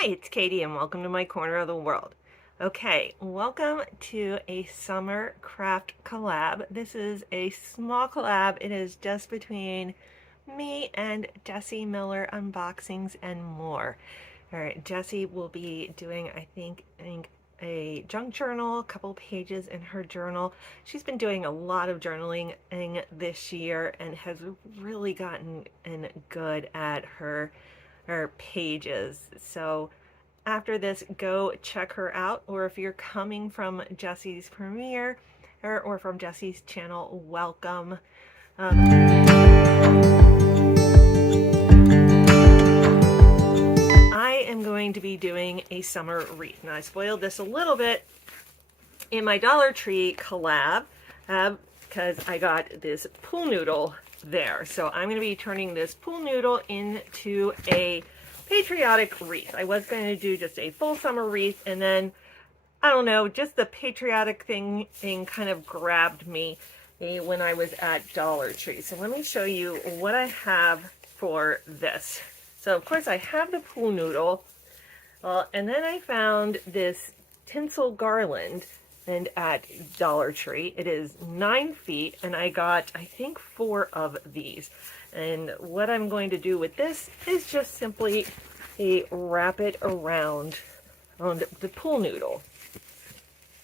Hi, it's Katie and welcome to my corner of the world. Okay, welcome to a summer craft collab. This is a small collab. It is just between me and Jessie Miller unboxings and more. All right, Jessie will be doing, I think a junk journal, a couple pages in her journal. She's been doing a lot of journaling this year and has really gotten good at her pages. So after this, go check her out, or if you're coming from Jessie's premiere or from Jessie's channel, welcome. I am going to be doing a summer wreath. Now I spoiled this a little bit in my Dollar Tree collab because I got this pool noodle there. So I'm going to be turning this pool noodle into a patriotic wreath. I was going to do just a full summer wreath, and then I don't know, just the patriotic thing kind of grabbed me when I was at Dollar Tree. So let me show you what I have for this. So of course I have the pool noodle, and then I found this tinsel garland and at Dollar Tree. It is 9 feet, and I got, I think, 4 of these. And what I'm going to do with this is just simply wrap it around on the pool noodle,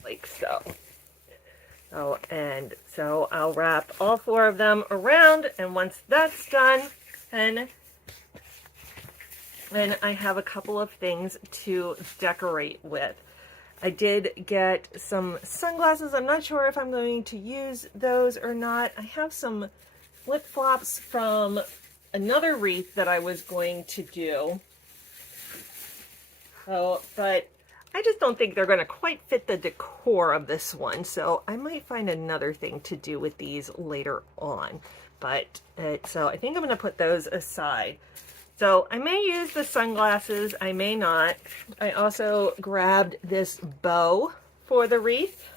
like so. So I'll wrap all 4 of them around, and once that's done, then I have a couple of things to decorate with. I did get some sunglasses. I'm not sure if I'm going to use those or not. I have some flip-flops from another wreath that I was going to do. But I just don't think they're going to quite fit the decor of this one. So I might find another thing to do with these later on. But so I think I'm going to put those aside. So I may use the sunglasses, I may not. I also grabbed this bow for the wreath.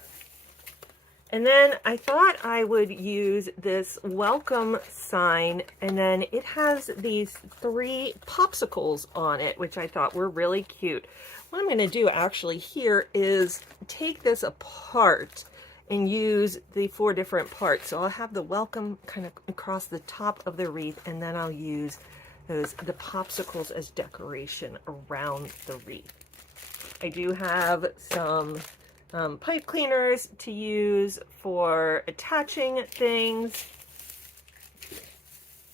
And then I thought I would use this welcome sign, and then it has these 3 popsicles on it, which I thought were really cute. What I'm going to do actually here is take this apart and use the 4 different parts. So I'll have the welcome kind of across the top of the wreath, and then I'll use the popsicles as decoration around the wreath. I do have some pipe cleaners to use for attaching things,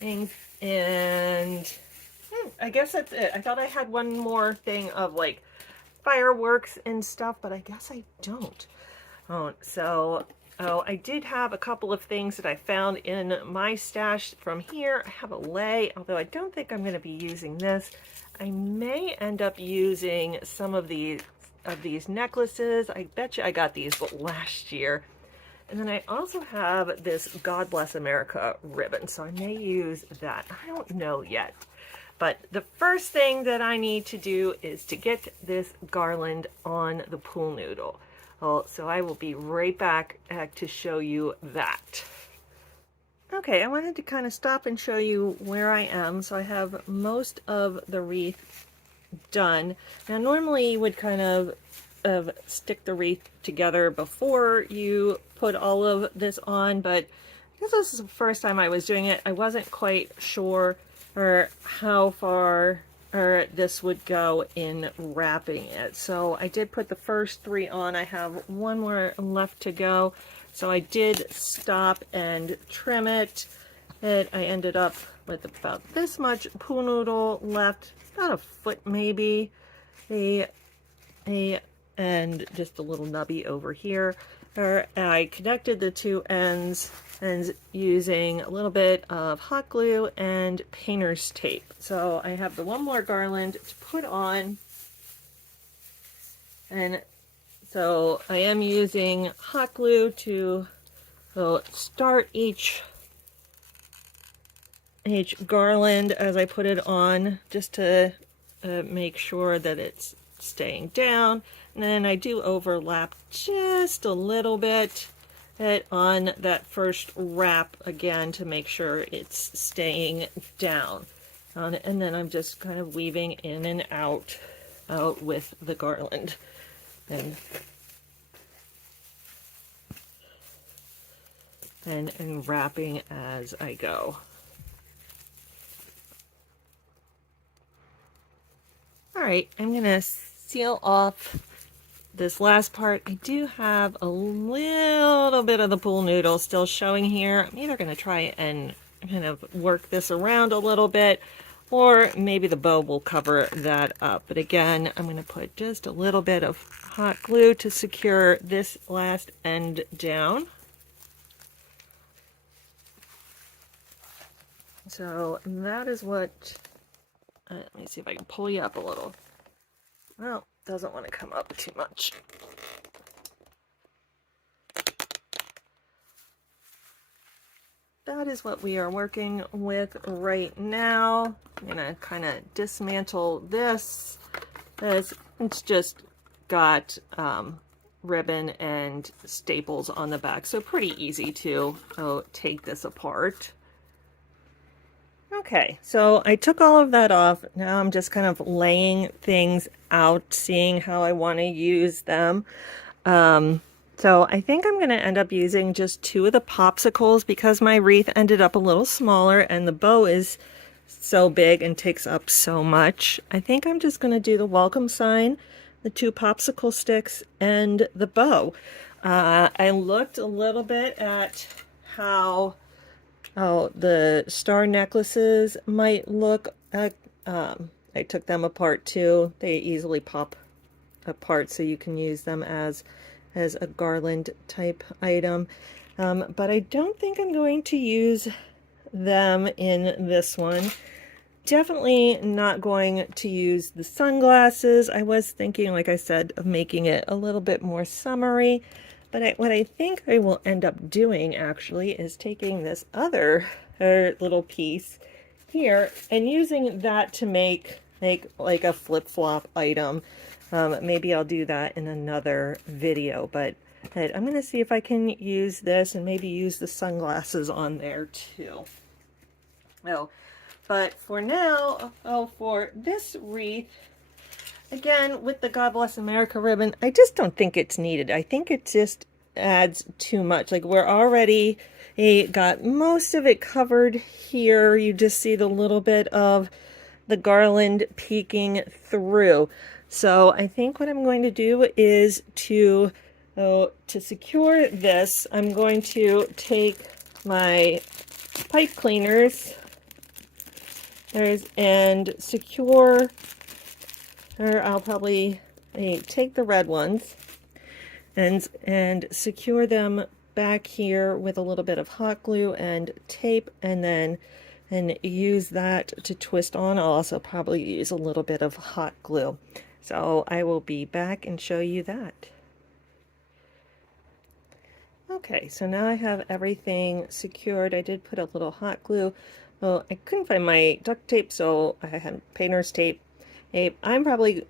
and I guess that's it. I thought I had one more thing of like fireworks and stuff, but I guess I don't. I did have a couple of things that I found in my stash from here. I have a lei, although I don't think I'm going to be using this. I may end up using some of these necklaces. I bet you I got these last year. And then I also have this God Bless America ribbon, so I may use that. I don't know yet. But the first thing that I need to do is to get this garland on the pool noodle. So I will be right back to show you that. Okay, I wanted to kind of stop and show you where I am. So I have most of the wreath done. Now normally you would kind of stick the wreath together before you put all of this on, but because this is the first time I was doing it, I wasn't quite sure how far this would go in wrapping it. So I did put the first 3 on. I have 1 more left to go. So I did stop and trim it. I ended up with about this much pool noodle left, about a foot maybe, and just a little nubby over here. I connected the 2 ends using a little bit of hot glue and painter's tape. So I have the 1 more garland to put on, and so I am using hot glue to start each garland as I put it on, just to make sure that it's staying down. And then I do overlap just a little bit on that first wrap again to make sure it's staying down. And then I'm just kind of weaving in and out out with the garland. And wrapping as I go. All right, I'm gonna seal off this last part. I do have a little bit of the pool noodle still showing here. I'm either gonna try and kind of work this around a little bit, or maybe the bow will cover that up. But again, I'm gonna put just a little bit of hot glue to secure this last end down. So that is what, let me see if I can pull you up a little. Well, doesn't want to come up too much. That is what we are working with right now. I'm gonna kind of dismantle this. It's just got ribbon and staples on the back, so pretty easy to take this apart. Okay, so I took all of that off. Now I'm just kind of laying things out, seeing how I want to use them. So I think I'm going to end up using just 2 of the popsicles because my wreath ended up a little smaller and the bow is so big and takes up so much. I think I'm just going to do the welcome sign, the 2 popsicle sticks, and the bow. I looked a little bit at how the star necklaces might look. I took them apart too. They easily pop apart, so you can use them as a garland type item. But I don't think I'm going to use them in this one. Definitely not going to use the sunglasses. I was thinking, like I said, of making it a little bit more summery. But what I think I will end up doing actually is taking this other little piece here and using that to make like a flip-flop item. Maybe I'll do that in another video, but I'm going to see if I can use this and maybe use the sunglasses on there too. Oh, but for now, for this wreath, again, with the God Bless America ribbon, I just don't think it's needed. I think it just adds too much. Like, we're already got most of it covered here. You just see the little bit of the garland peeking through. So I think what I'm going to do is to secure this, I'm going to take my pipe cleaners and secure, or I'll probably take the red ones and secure them back here with a little bit of hot glue and tape, and use that to twist on. I'll also probably use a little bit of hot glue. So I will be back and show you that. Okay, so now I have everything secured. I did put a little hot glue. Well, I couldn't find my duct tape, so I had painter's tape. I'm probably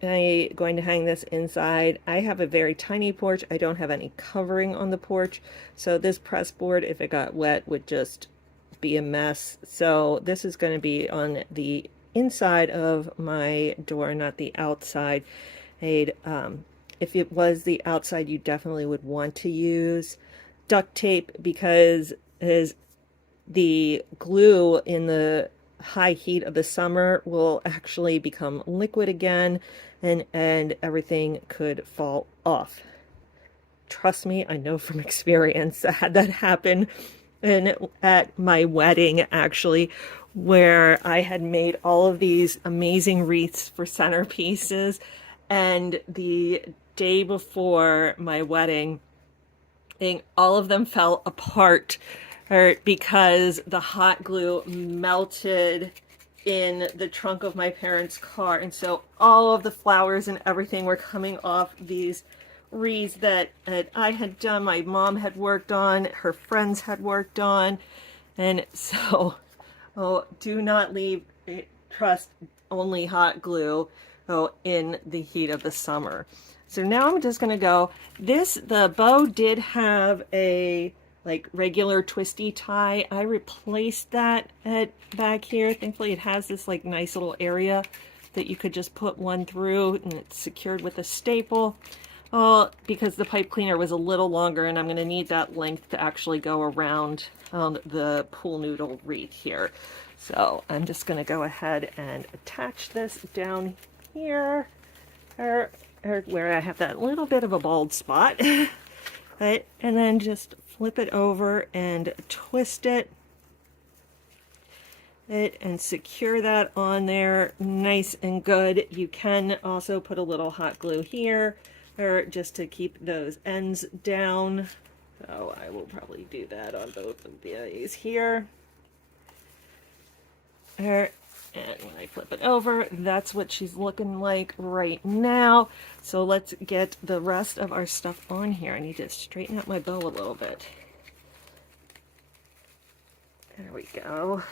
going to hang this inside. I have a very tiny porch. I don't have any covering on the porch, so this press board, if it got wet, would just be a mess. So this is going to be on the inside of my door, not the outside. If it was the outside, you definitely would want to use duct tape, because the glue in the high heat of the summer will actually become liquid again, and everything could fall off. Trust me, I know from experience. I had that happen at my wedding, actually, where I had made all of these amazing wreaths for centerpieces, and the day before my wedding, all of them fell apart because the hot glue melted in the trunk of my parents' car, and so all of the flowers and everything were coming off these wreaths that I had done, my mom had worked on, her friends had worked on. And so do not trust only hot glue in the heat of the summer. So now I'm just going to go, the bow did have a regular twisty tie. I replaced that back here. Thankfully it has this nice little area that you could just put one through and it's secured with a staple. Oh, because the pipe cleaner was a little longer and I'm going to need that length to actually go around the pool noodle wreath here. So I'm just going to go ahead and attach this down here, or where I have that little bit of a bald spot. Right, and then just flip it over and twist it and secure that on there nice and good. You can also put a little hot glue here, or just to keep those ends down. So I will probably do that on both of these here. And when I flip it over, that's what she's looking like right now. So let's get the rest of our stuff on here. I need to straighten out my bow a little bit. There we go.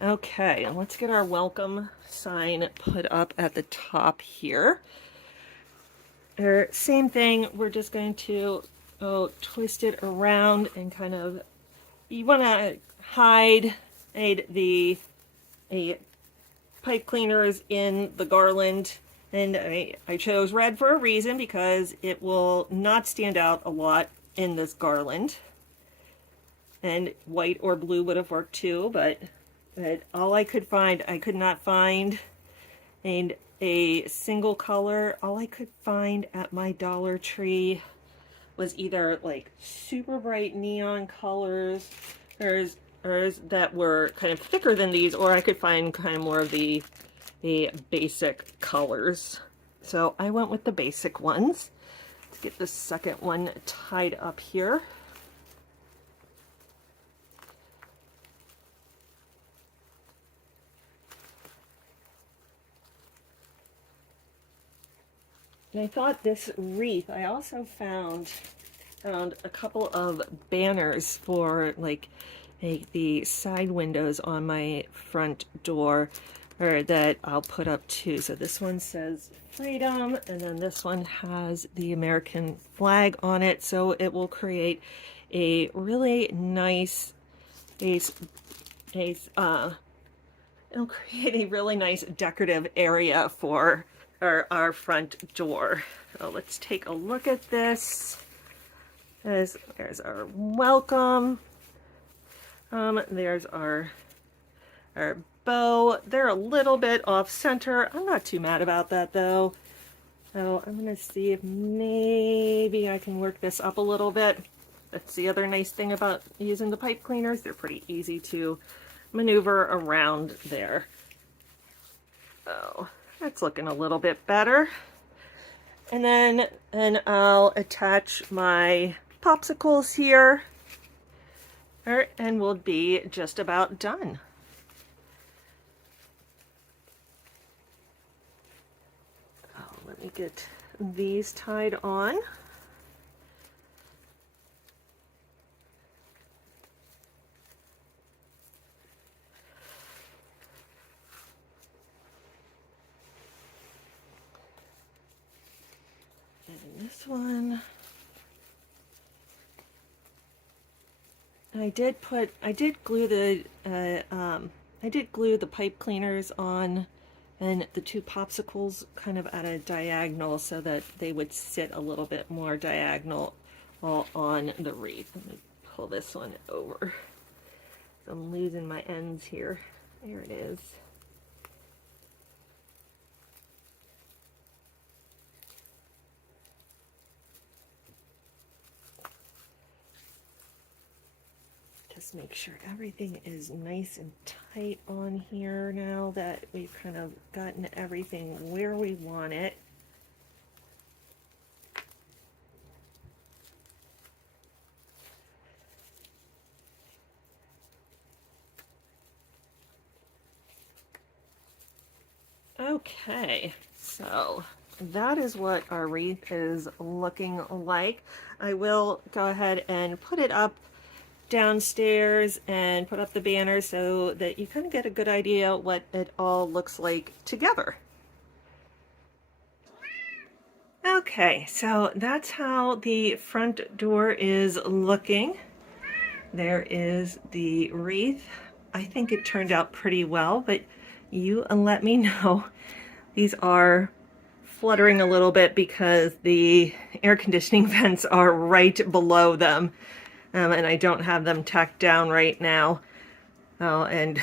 Okay, and let's get our welcome sign put up at the top here. Same thing, we're just going to twist it around and kind of, you want to hide the pipe cleaners in the garland, and I chose red for a reason because it will not stand out a lot in this garland, and white or blue would have worked too, but all I could find, I could not find a single color. All I could find at my Dollar Tree was either like super bright neon colors or that were kind of thicker than these, or I could find kind of more of the basic colors. So I went with the basic ones. Let's get the second one tied up here. And I thought this wreath, I also found a couple of banners for like the side windows on my front door, or that I'll put up too. So this one says freedom, and then this one has the American flag on it. So it will create a really nice it'll create a really nice decorative area for our front door. So let's take a look at this. There's our welcome. There's our bow. They're a little bit off center. I'm not too mad about that though. So I'm gonna see if maybe I can work this up a little bit. That's the other nice thing about using the pipe cleaners. They're pretty easy to maneuver around there. So that's looking a little bit better. And then I'll attach my popsicles here, and we'll be just about done. Oh, let me get these tied on. And this one, I did glue the pipe cleaners on, and the two popsicles kind of at a diagonal so that they would sit a little bit more diagonal on the wreath. Let me pull this one over. I'm losing my ends here. There it is. Just make sure everything is nice and tight on here now that we've kind of gotten everything where we want it. Okay, so that is what our wreath is looking like. I will go ahead and put it up downstairs and put up the banner so that you kind of get a good idea what it all looks like together. Okay, so that's how the front door is looking. There is the wreath. I think it turned out pretty well, but you let me know. These are fluttering a little bit because the air conditioning vents are right below them, and I don't have them tacked down right now. Oh, and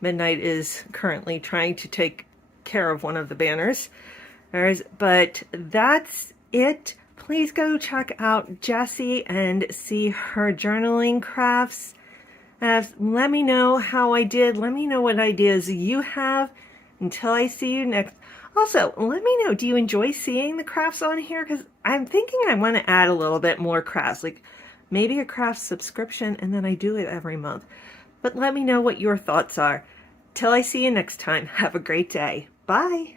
Midnight is currently trying to take care of one of the banners. But that's it. Please go check out Jessie and see her journaling crafts. Let me know how I did. Let me know what ideas you have. Until I see you next. Also, let me know, do you enjoy seeing the crafts on here? Because I'm thinking I want to add a little bit more crafts, like maybe a craft subscription, and then I do it every month. But let me know what your thoughts are. Till I see you next time, have a great day. Bye.